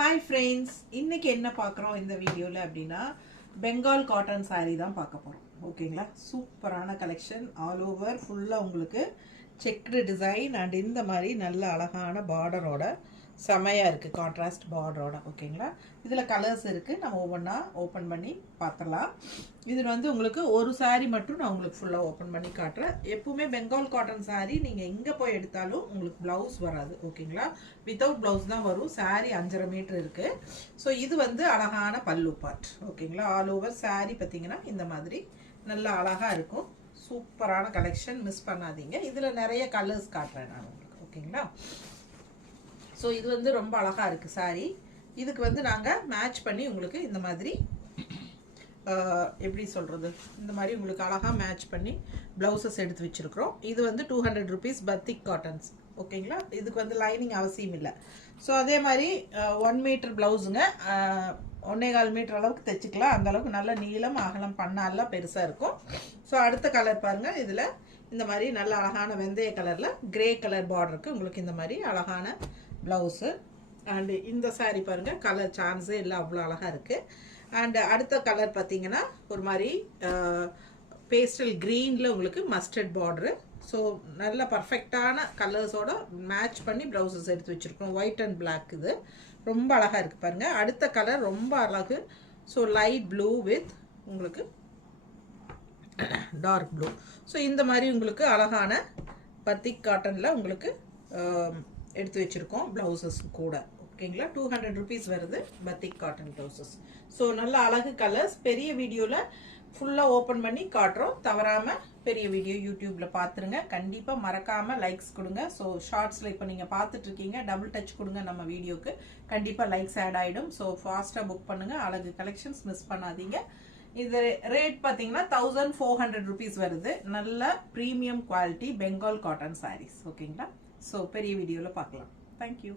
Hi friends, இன்னைக்கு என்ன பார்க்குறோம் இந்த வீடியோவில் அப்படின்னா பெங்கால் காட்டன் saree தான் பார்க்க போகிறோம். ஓகேங்களா, சூப்பரான கலெக்ஷன். ஆல் ஓவர் ஃபுல்லாக உங்களுக்கு செக்டு டிசைன் அண்ட் இந்த மாதிரி நல்ல அழகான பார்டரோட செமையாக இருக்குது, கான்ட்ராஸ்ட் பார்டரோட. ஓகேங்களா, இதில் கலர்ஸ் இருக்குது, நம்ம ஒவ்வொன்றா ஓப்பன் பண்ணி பார்த்துடலாம். இதில் வந்து உங்களுக்கு ஒரு saree மட்டும் நான் உங்களுக்கு ஃபுல்லாக ஓப்பன் பண்ணி காட்டுறேன். எப்பவுமே பெங்கால் காட்டன் saree நீங்கள் எங்கே போய் எடுத்தாலும் உங்களுக்கு ப்ளவுஸ் வராது. ஓகேங்களா, வித்தவுட் ப்ளவுஸ் தான் வரும். saree 5.5 மீட்டர் இருக்குது. ஸோ இது வந்து அழகான பல்லு பார்ட். ஓகேங்களா, ஆல் ஓவர் saree பார்த்தீங்கன்னா இந்த மாதிரி நல்லா அழகாக இருக்கும். சூப்பரான கலெக்ஷன், மிஸ் பண்ணாதீங்க. இதில் நிறைய கலர்ஸ் காட்டுறேன் நான் உங்களுக்கு. ஓகேங்களா, ஸோ இது வந்து ரொம்ப அழகாக இருக்குது saree. இதுக்கு வந்து நாங்கள் மேட்ச் பண்ணி உங்களுக்கு இந்த மாதிரி எப்படி சொல்கிறது, இந்த மாதிரி உங்களுக்கு அழகாக மேட்ச் பண்ணி ப்ளவுசஸ் எடுத்து வச்சுருக்குறோம். இது வந்து 200 ருபீஸ் பத்திக் காட்டன்ஸ். ஓகேங்களா, இதுக்கு வந்து லைனிங் அவசியம் இல்லை. ஸோ அதே மாதிரி 1 மீட்டர் ப்ளவுஸுங்க, 1.25 மீட்டர் அளவுக்கு தைச்சிக்கலாம். அந்தளவுக்கு நல்ல நீளம் அகலம் பண்ணாலாம் பெருசாக இருக்கும். ஸோ அடுத்த கலர் பாருங்கள். இதில் இந்த மாதிரி நல்ல அழகான வெந்தய கலரில் கிரே கலர் பார்டருக்கு உங்களுக்கு இந்த மாதிரி அழகான ப்ளவுஸு. அண்டு இந்த saree பாருங்கள், கலர் சான்ஸே இல்லை, அவ்வளோ அழகாக இருக்குது. அண்ட் அடுத்த கலர் பார்த்தீங்கன்னா ஒரு மாதிரி பேஸ்டல் க்ரீனில் உங்களுக்கு மஸ்டர்ட் பார்டரு. ஸோ நல்ல பர்ஃபெக்டான கலர்ஸோட மேட்ச் பண்ணி ப்ளவுசஸ் எடுத்து வச்சுருக்கோம். ஒயிட் அண்ட் பிளாக், இது ரொம்ப அழகாக இருக்குது பாருங்கள். அடுத்த கலர் ரொம்ப அழகு. ஸோ லைட் ப்ளூ வித் உங்களுக்கு டார்க் ப்ளூ. ஸோ இந்த மாதிரி உங்களுக்கு அழகான பத்திக் காட்டனில் உங்களுக்கு எடுத்து வச்சுருக்கோம் ப்ளவுசஸ் கூட. ஓகேங்களா, 200 ருபீஸ் வருது பத்திக் காட்டன் ப்ளவுசஸ். ஸோ நல்ல அழகு கலர்ஸ். பெரிய வீடியோவில் ஃபுல்லாக ஓப்பன் பண்ணி காட்டுறோம். தவறாமல் பெரிய வீடியோ யூடியூப்பில் பார்த்துருங்க. கண்டிப்பாக மறக்காமல் லைக்ஸ் கொடுங்க. ஸோ ஷார்ட்ஸில் இப்போ நீங்கள் பார்த்துட்ருக்கீங்க, டபுள் டச் கொடுங்க நம்ம வீடியோக்கு, கண்டிப்பாக லைக்ஸ் ஆட் ஆகிடும். ஸோ ஃபாஸ்ட்டாக புக் பண்ணுங்கள். அழகு கலெக்ஷன்ஸ் மிஸ் பண்ணாதீங்க. இது ரேட் பார்த்தீங்கன்னா 1400 ருபீஸ் வருது. நல்ல premium quality Bengal cotton sarees. ஓகேங்களா, ஸோ பெரிய வீடியோவில் பார்க்கலாம். தேங்க்யூ.